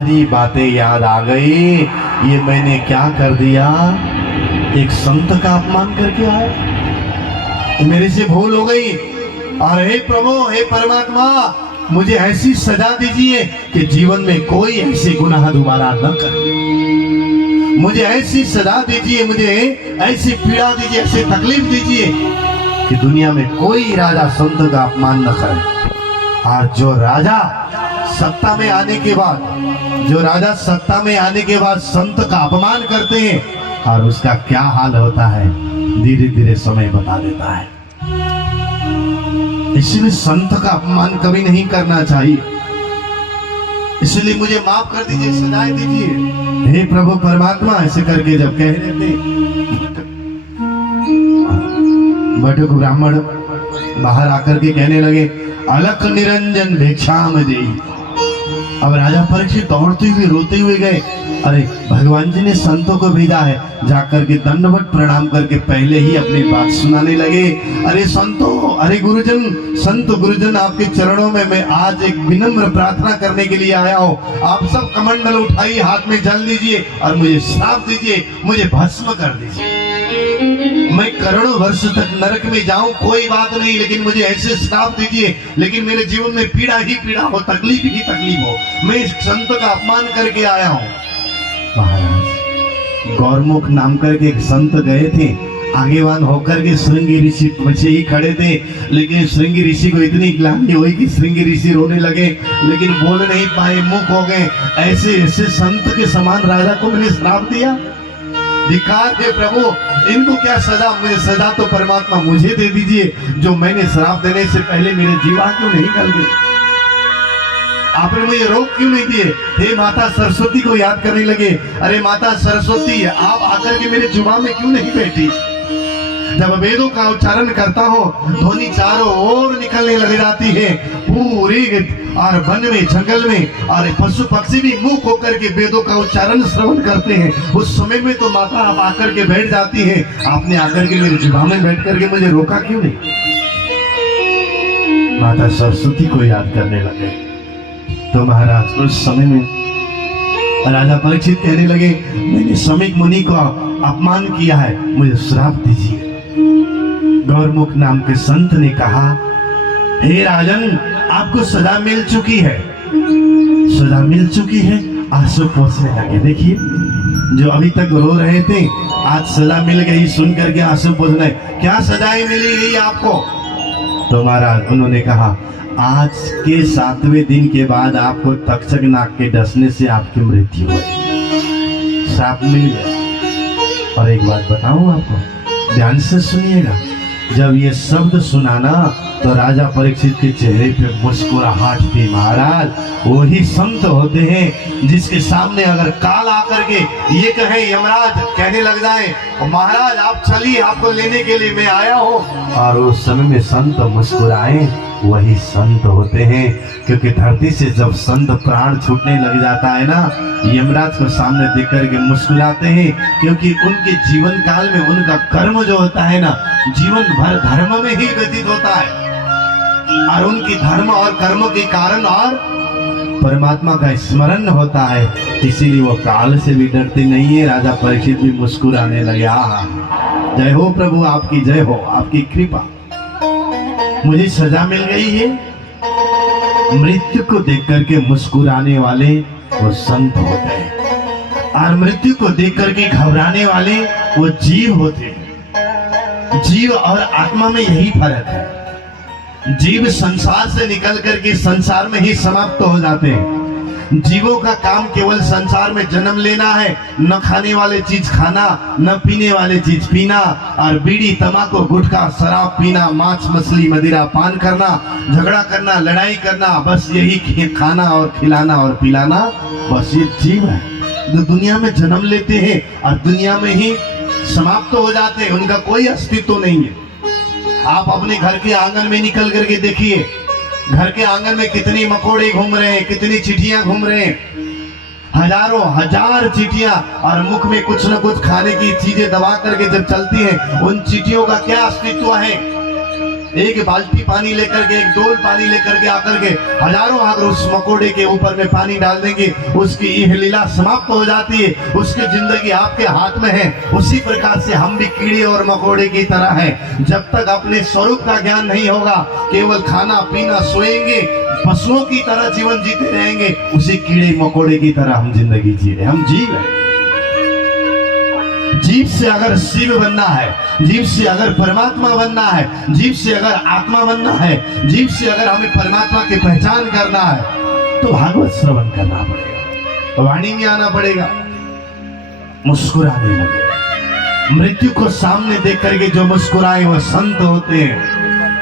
सारी बातें याद आ गई। ये मैंने क्या कर दिया, एक संत का अपमान करके आया, मेरे से भूल हो गई। और हे प्रभु, हे परमात्मा, मुझे ऐसी सजा दीजिए कि जीवन में कोई ऐसे गुनाह दोबारा न करे। मुझे ऐसी सजा दीजिए, मुझे ऐसी पीड़ा दीजिए, ऐसी तकलीफ दीजिए कि दुनिया में कोई राजा संत का अपमान न करे। और जो राजा सत्ता में आने के बाद, जो राजा सत्ता में आने के बाद संत का अपमान करते हैं, और उसका क्या हाल होता है धीरे धीरे समय बता देता है। इसलिए संत का अपमान कभी नहीं करना चाहिए। इसलिए मुझे माफ कर दीजिए, सजाएं दीजिए हे प्रभु परमात्मा। ऐसे करके जब कह रहे थे, बटुक ब्राह्मण बाहर आकर के कहने लगे, अलक निरंजन भिक्षाम देई। अब राजा परीक्षित दौड़ते हुए रोते हुए गए, अरे भगवान जी ने संतों को भेजा है। जाकर के दंडवत प्रणाम करके पहले ही अपनी बात सुनाने लगे। अरे संतों, अरे गुरुजन, संत गुरुजन, आपके चरणों में मैं आज एक विनम्र प्रार्थना करने के लिए आया हूँ। आप सब कमंडल उठाइए, हाथ में जल दीजिए और मुझे श्राप दीजिए, मुझे भस्म कर दीजिए। मैं करोड़ों वर्ष तक नरक में जाऊं कोई बात नहीं, लेकिन मुझे ऐसे श्राप दीजिए, लेकिन मेरे जीवन में पीड़ा ही पीड़ा हो, तकलीफ ही तकलीफ हो। मैं इस संत का अपमान करके आया हूं। महाराज गौरमुख नाम करके एक संत गए थे, आगेवान होकर के श्रृंगी ऋषि पीछे ही खड़े थे। लेकिन श्रृंगी ऋषि को इतनी ग्लानि हुई कि श्रृंगी ऋषि रोने लगे, लेकिन बोल नहीं पाए, मुख हो गए। ऐसे ऐसे संत के समान राजा को मैंने श्राप दिया। धिक्कार है प्रभु, इनको क्या सजा, मुझे सजा तो परमात्मा मुझे दे दीजिए। जो मैंने श्राप देने से पहले मेरे जीवा क्यों नहीं निकल गए, आपने मुझे रोक क्यों नहीं दिए। हे माता सरस्वती को याद करने लगे, अरे माता सरस्वती, आप आकर के मेरे जुबान में क्यों नहीं बैठी। जब वेदों का उच्चारण करता हो, ध्वनि चारों ओर निकलने लग जाती है, पूरी और वन में, जंगल में, और पशु पक्षी भी मुंह होकर के वेदों का उच्चारण श्रवण करते हैं। उस समय में तो माता आप आकर के बैठ जाती है। आपने आकर के मेरे जुबान में बैठ करके मुझे रोका क्यों नहीं। माता सरस्वती को याद करने लगे। तो महाराज उस समय में राजा परीक्षित कहने लगे, मैंने समीक मुनि को अपमान किया है, मुझे श्राप दीजिए। गौरमुख नाम के संत ने कहा, हे राजन, आपको सजा मिल चुकी है, सजा मिल चुकी है। आंसू पोंछने लगे। देखिए, जो अभी तक रो रहे थे, आज सजा मिल गई सुन करके आंसू पोंछने। क्या सजाएं मिली गई आपको। तो महाराज उन्होंने कहा, आज के 7वें दिन के बाद आपको तक्षक नाग के डसने से आपकी मृत्यु हुई, श्राप मिल गया। और एक बात बताऊं आपको, ध्यान से सुनिएगा। जब ये शब्द सुनाना तो राजा परीक्षित के चेहरे पे मुस्कुराहट थी। महाराज वही संत होते हैं जिसके सामने अगर काल आकर के ये कहे, यमराज कहने लग जाए, महाराज आप चलिए, आपको लेने के लिए मैं आया हूँ, और उस समय में संत मुस्कुराए, वही संत होते हैं। क्योंकि धरती से जब संत प्राण छूटने लग जाता है ना, यमराज को सामने देख करके मुस्कुराते हैं। क्योंकि उनके जीवन काल में उनका कर्म जो होता है ना, जीवन भर धर्म में ही व्यतीत होता है, और उनकी धर्म और कर्म के कारण और परमात्मा का स्मरण होता है, इसीलिए वो काल से भी डरते नहीं है। राजा परीक्षित भी मुस्कुराने लगे। आहा, जय हो प्रभु, आपकी जय हो, आपकी कृपा, मुझे सजा मिल गई है। मृत्यु को देख करके मुस्कुराने वाले वो संत होते हैं, और मृत्यु को देख करके घबराने वाले वो जीव होते हैं। जीव और आत्मा में यही फर्क है। जीव संसार से निकल करके संसार में ही समाप्त हो जाते हैं। जीवों का काम केवल संसार में जन्म लेना है, न खाने वाले चीज खाना, न पीने वाले चीज पीना, और बीड़ी तंबाकू गुटखा शराब पीना, मांस मछली मदिरा पान करना, झगड़ा करना, लड़ाई करना, बस यही खाना और खिलाना और पिलाना, बस ये जीव है जो दुनिया में जन्म लेते हैं और दुनिया में ही समाप्त हो जाते हैं। उनका कोई अस्तित्व नहीं है। आप अपने घर के आंगन में निकल करके देखिए, घर के आंगन में कितनी मकोड़े घूम रहे हैं, कितनी चिटियां घूम रहे हैं, हजारों हजार चींटियां, और मुख में कुछ न कुछ खाने की चीजें दबा करके जब चलती हैं, उन चींटियों का क्या अस्तित्व है। एक बाल्टी पानी लेकर के, एक डोल पानी लेकर के आकर के हजारों अगर उस मकोड़े के ऊपर में पानी डाल देंगे, उसकी यह लीला समाप्त हो जाती है, उसकी जिंदगी आपके हाथ में है। उसी प्रकार से हम भी कीड़े और मकोड़े की तरह हैं। जब तक अपने स्वरूप का ज्ञान नहीं होगा, केवल खाना पीना सोएंगे, पशुओं की तरह जीवन जीते रहेंगे, उसी कीड़े मकोड़े की तरह हम जिंदगी जी रहे। हम जीव हैं। जीव से अगर शिव बनना है, जीव से अगर परमात्मा बनना है, जीव से अगर आत्मा बनना है, जीव से अगर हमें परमात्मा की पहचान करना है, तो भागवत श्रवण करना पड़ेगा, वाणी में आना पड़ेगा, मुस्कुराने लगे। मृत्यु को सामने देख करके जो मुस्कुराए वो संत होते हैं,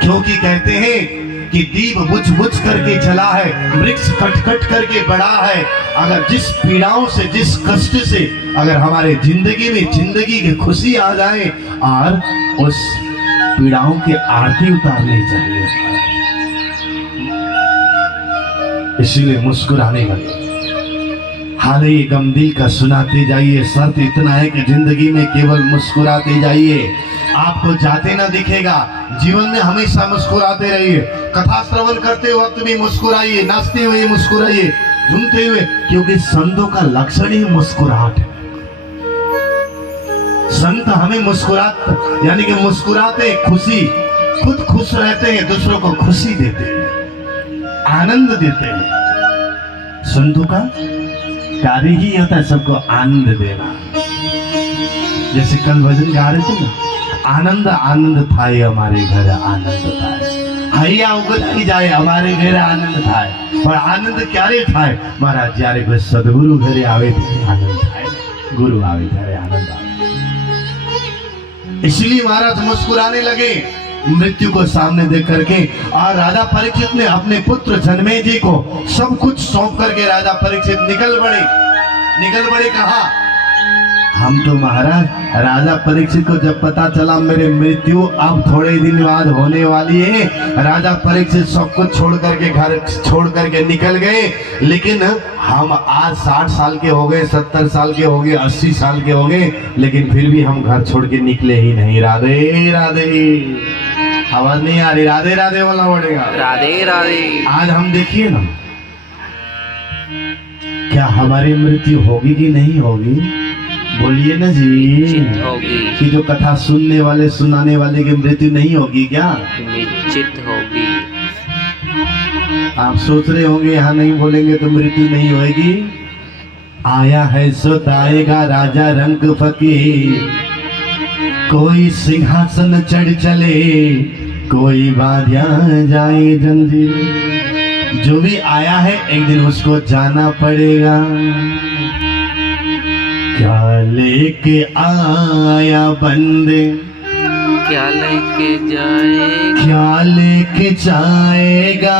क्योंकि कहते हैं कि दीप बुझ बुझ करके जला है, वृक्ष कट कट करके बड़ा है। अगर जिस पीड़ाओं से, जिस कष्ट से अगर हमारे जिंदगी में जिंदगी की खुशी आ जाए, और उस पीड़ाओं की आरती उतारनी चाहिए। इसीलिए मुस्कुराने लगे। हाल ही गम दिल का सुनाते जाइए। शर्त इतना है कि जिंदगी में केवल मुस्कुराते जाइए। आपको जाते ना दिखेगा, जीवन में हमेशा मुस्कुराते रहिए। कथा श्रवण करते वक्त भी मुस्कुराइए, नाचते हुए मुस्कुराइए, झूमते हुए, क्योंकि संतों का लक्षण ही मुस्कुराहट है। संत हमें मुस्कुराते, यानी कि मुस्कुराते, खुशी, खुद खुश रहते हैं, दूसरों को खुशी देते हैं, आनंद देते हैं। संतों का कार्य ही होता है सबको आनंद देना। जैसे कल भजन गा रहे थे ना, आनंद आनंद थाए हमारे घर आनंद थाए, हैया उगलाई जाए हमारे घर आनंद थाए। और आनंद क्यारे थाए महाराज, જ્યારે કોઈ સદગુરુ ઘરે આવે ત્યારે આનંદ થાય, ગુરુ આવે ત્યારે આનंद આવે। इसलिए महाराज मुस्कुराने लगे मृत्यु को सामने देख करके। और राजा परीक्षित ने अपने पुत्र जन्मे जी को सब कुछ सौंप करके राजा परीक्षित निकल पड़े। कहा हम तो महाराज, राजा परीक्षित को जब पता चला मेरे मृत्यु अब थोड़े दिन बाद होने वाली है, राजा परीक्षित सब कुछ छोड़ करके, घर छोड़ करके निकल गए। लेकिन हम आज 60 साल के हो गए, 70 साल के हो गए, 80 साल के हो गए, लेकिन फिर भी हम घर छोड़ के निकले ही नहीं। राधे राधे, आवाज नहीं आ रही? राधे राधे बोलना पड़ेगा। राधे राधे। आज हम देखिए ना, क्या हमारी मृत्यु होगी कि नहीं होगी? बोलिए ना जी। निश्चित होगी। कि जो कथा सुनने वाले, सुनाने वाले की मृत्यु नहीं होगी क्या? निश्चित होगी। आप सोच रहे होंगे यहाँ नहीं बोलेंगे तो मृत्यु नहीं होगी। आया है सो आएगा राजा रंग फकीर, कोई सिंहासन चढ़ चले, कोई बाधिया जाए जंजीर। जो भी आया है एक दिन उसको जाना पड़ेगा। क्या लेके आया बंदे, क्या लेके जाएगा, क्या लेके जाएगा।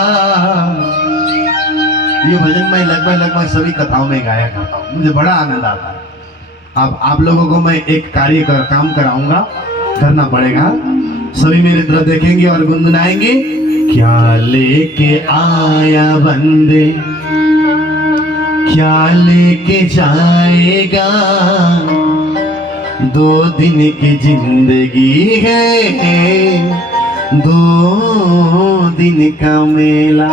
ये भजन मैं लगभग सभी कथाओं में गाया करता हूँ, मुझे बड़ा आनंद आता है। अब आप लोगों को मैं एक काम कराऊंगा, करना पड़ेगा। सभी मेरी तरफ देखेंगे और गुनगुनाएंगे। क्या लेके आया बंदे, क्या लेके जाएगा, 2 दिन की जिंदगी है, 2 दिन का मेला।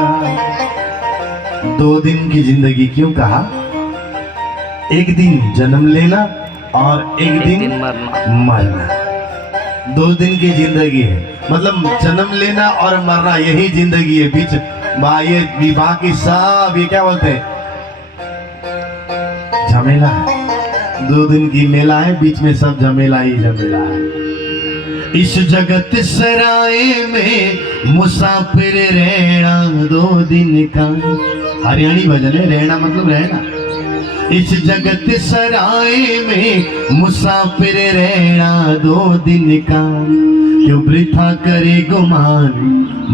2 दिन की जिंदगी क्यों कहा? एक दिन जन्म लेना और एक दिन मरना। 2 दिन की जिंदगी है, मतलब जन्म लेना और मरना, यही जिंदगी है। बीच ये बाकी सब ये क्या बोलते हैं, झमेला है। 2 दिन की मेला है, बीच में सब झमेला ही झमेला है। इस जगत सराय में मुसाफिर रहना 2 दिन का। हरियाणी भजन है, रहना मतलब रहना। इस जगत सराय में मुसाफिर रहना 2 दिन का, क्यों वृथा करे गुमान,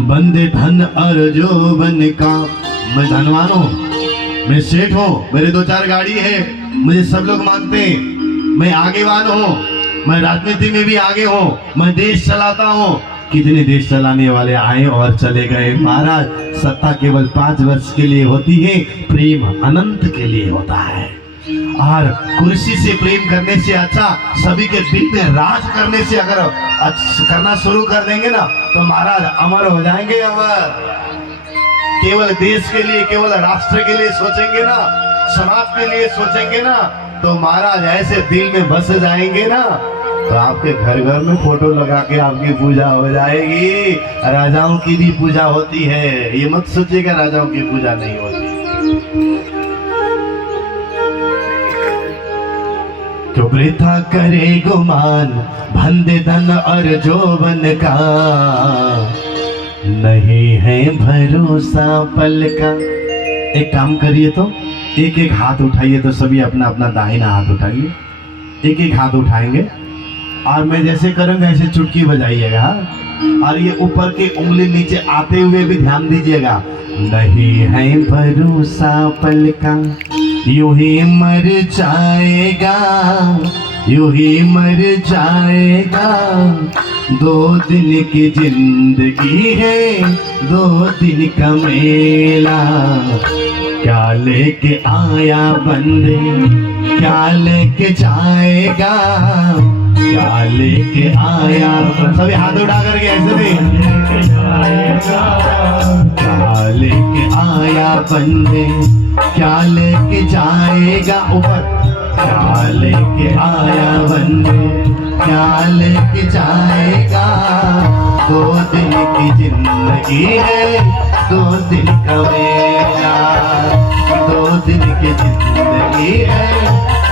बंदे धन और जोबन का। मैं धनवान हूँ, मैं सेठ हूँ, मेरे 2-4 गाड़ी है, मुझे सब लोग मानते हैं। मैं आगेवान हूँ, मैं राजनीति में भी आगे हूँ, मैं देश चलाता हूँ। कितने देश चलाने वाले आए और चले गए। महाराज, सत्ता केवल 5 वर्ष के लिए होती है, प्रेम अनंत के लिए होता है। और कुर्सी से प्रेम करने से अच्छा सभी के दिल में राज करने से अगर करना शुरू कर देंगे ना तो महाराज अमर हो जाएंगे। अमर केवल देश के लिए, केवल राष्ट्र के लिए सोचेंगे ना, समाज के लिए सोचेंगे ना, तो महाराज ऐसे दिल में बस जाएंगे ना, तो आपके घर घर में फोटो लगा के आपकी पूजा हो जाएगी। राजाओं की भी पूजा होती है, ये मत सोचिएगा राजाओं की पूजा नहीं होती। तो वृथा करे गुमान बंदे धन और जोबन का, नहीं है भरोसा पल का। एक काम करिए तो एक एक हाथ उठाइए, तो सभी अपना अपना दाहिना हाथ उठाइए, एक एक हाथ उठाएंगे और मैं जैसे करूंगा ऐसे चुटकी बजाइएगा। और ये ऊपर की उंगली नीचे आते हुए भी ध्यान दीजिएगा। नहीं है भरोसा पल का, यूं ही मर जाएगा, यूं ही मर जाएगा। 2 दिन की जिंदगी है, 2 दिन का मेला। क्या लेके आया बंदे, क्या लेके जाएगा, क्या लेके आया। सभी हाथ उठा करके ऐसे नहीं, क्या लेके आया बंदे, क्या लेके जाएगा। ऊपर क्या लेके आया बंदे, क्या लेके जाएगा। 2 दिन की जिंदगी है, 2 दिन का मेला। 2 दिन की जिंदगी है,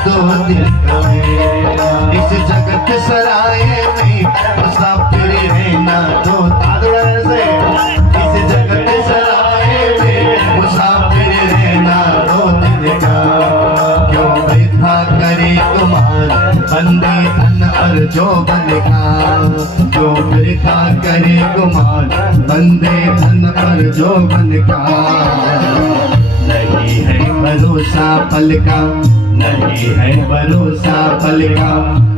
2 दिन का मेला। इस जगत सराय में मुसाफिर रहना तो तादुड़ा से। इस जगत सराय में मुसाफिर रहना 2 दिन का। क्यों वृथा करे गुमान बंदे धन और जोबन का। क्यों वृथा करे गुमान बंदे धन और जोबन का। नहीं है भरोसा पल का, नहीं है भरोसा पल का।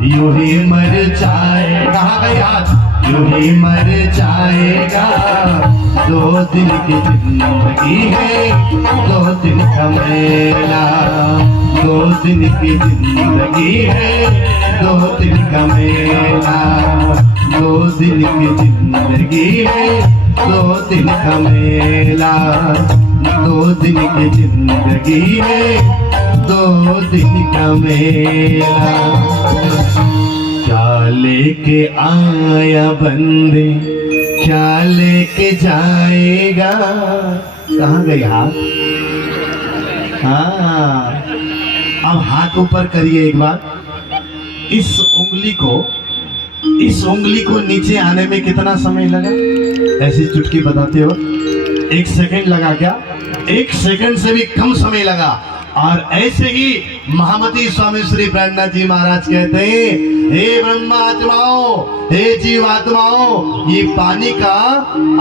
यूं ही मर जाए, कहाँ गई हाथ, यूं ही मर जाएगा। 2 दिन की जिंदगी है, 2 दिन का मेला। 2 दिन की जिंदगी है, 2 दिन का मेला। 2 दिन की जिंदगी है, 2 दिन का मेला। 2 दिन की जिंदगी है, 2 दिन का मेला। क्या लेके आया बंदे, क्या लेके जाएगा। कहाँ गई हाथ। हाँ, अब हाथ ऊपर करिए एक बार। इस उंगली को नीचे आने में कितना समय लगा, ऐसी चुटकी बताते हो। 1 सेकंड लगा क्या, 1 सेकंड से भी कम समय लगा। और ऐसे ही महामती स्वामी श्री प्रेमनाथ जी महाराज कहते हैं, हे ब्रह्मात्माओं, हे जीवात्माओं, ये पानी का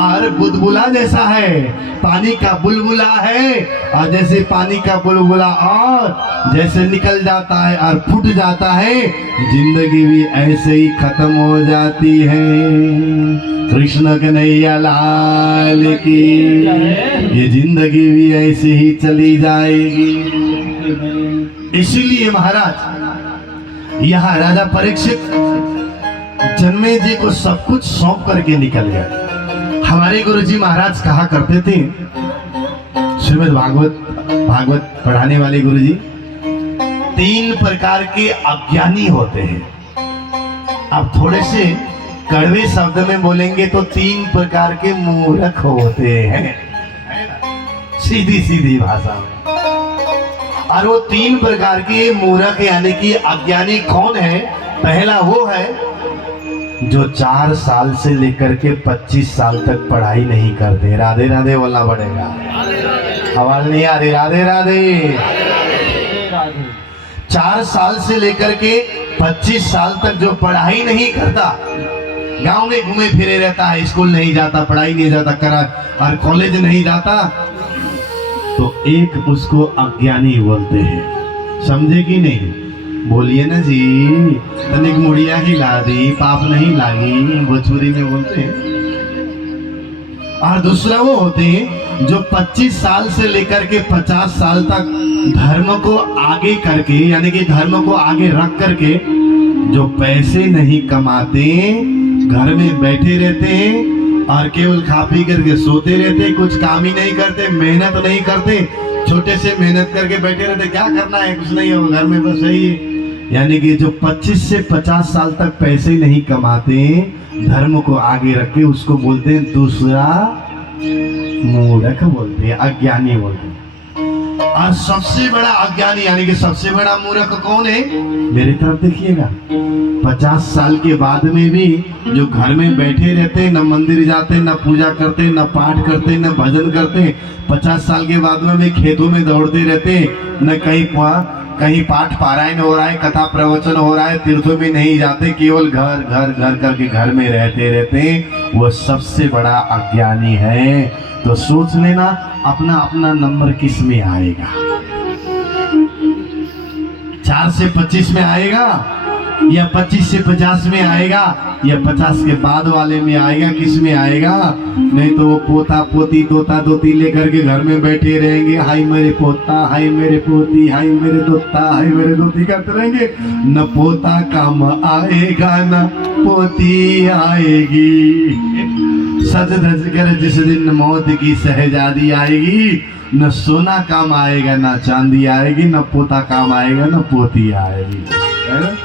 और बुलबुला जैसा है। पानी का बुलबुला है, और जैसे पानी का बुलबुला और जैसे निकल जाता है और फूट जाता है, जिंदगी भी ऐसे ही खत्म हो जाती है। कृष्ण कन्हैया लाल की, ये जिंदगी भी ऐसे ही चली जाएगी। इसीलिए महाराज यहाँ राजा परीक्षित जन्मे जी को सब कुछ सौंप करके निकल गए। हमारे गुरुजी महाराज कहा करते थे, श्रीमद् भागवत पढ़ाने वाले गुरुजी, 3 प्रकार के अज्ञानी होते हैं। अब थोड़े से कड़वे शब्द में बोलेंगे तो 3 प्रकार के मूर्ख होते हैं, सीधी सीधी भाषा में। और वो 3 प्रकार के मूर्ख यानी कि अज्ञानी कौन है। पहला वो है जो 4 साल से लेकर के 25 साल तक पढ़ाई नहीं करते। राधे राधे बोलना पड़ेगा, आवाज नहीं आ रही। राधे राधे। 4 साल से लेकर के 25 साल तक जो पढ़ाई नहीं करता, गांव में घूमे फिरे रहता है, स्कूल नहीं जाता, पढ़ाई नहीं जाता करा और कॉलेज नहीं जाता, तो एक उसको अज्ञानी बोलते हैं। समझे कि नहीं, बोलिए ना जी। तनिक मुड़िया ही ला दी, पाप नहीं लागी, भोजपुरी में बोलते हैं। और दूसरा वो होते हैं जो 25 साल से लेकर के 50 साल तक धर्म को आगे करके, यानी कि धर्म को आगे रख करके जो पैसे नहीं कमाते, घर में बैठे रहते हैं और केवल खा पी करके सोते रहते, कुछ काम ही नहीं करते, मेहनत नहीं करते, छोटे से मेहनत करके बैठे रहते, क्या करना है, कुछ नहीं है, घर में बस यही है। यानी कि जो 25 से 50 साल तक पैसे नहीं कमाते, धर्म को आगे रख के, उसको बोलते हैं दूसरा मूर्ख बोलते हैं, अज्ञानी बोलते हैं। और सबसे बड़ा अज्ञानी यानी कि सबसे बड़ा मूर्ख कौन है? मेरी तरफ देखिएगा, 50 साल के बाद में भी जो घर में बैठे रहते, न मंदिर जाते, न पूजा करते, न पाठ करते, न भजन करते, 50 साल के बाद में भी खेतों में दौड़ते रहते, न कहीं पाठ पारायण हो रहा है, कथा प्रवचन हो रहा है, तीर्थों में नहीं जाते, केवल घर घर घर करके घर में रहते, वो सबसे बड़ा अज्ञानी है। तो सोच लेना अपना अपना नंबर किस में आएगा, 4 से 25 में आएगा, या 25 से 50 में आएगा, या 50 के बाद वाले में आएगा, किस में आएगा? नहीं तो वो पोता पोती तोता दोती लेकर के घर में बैठे रहेंगे, हाय मेरे पोता, हाय मेरे पोती, हाय मेरे दोता, हाय मेरे दोती करते रहेंगे, न पोता काम आएगा न पोती आएगी। सज धज कर जिस दिन मौत की शहजादी आएगी, न सोना काम आएगा, न चांदी आएगी, न पोता काम आएगा, न पोती आएगी, है ना?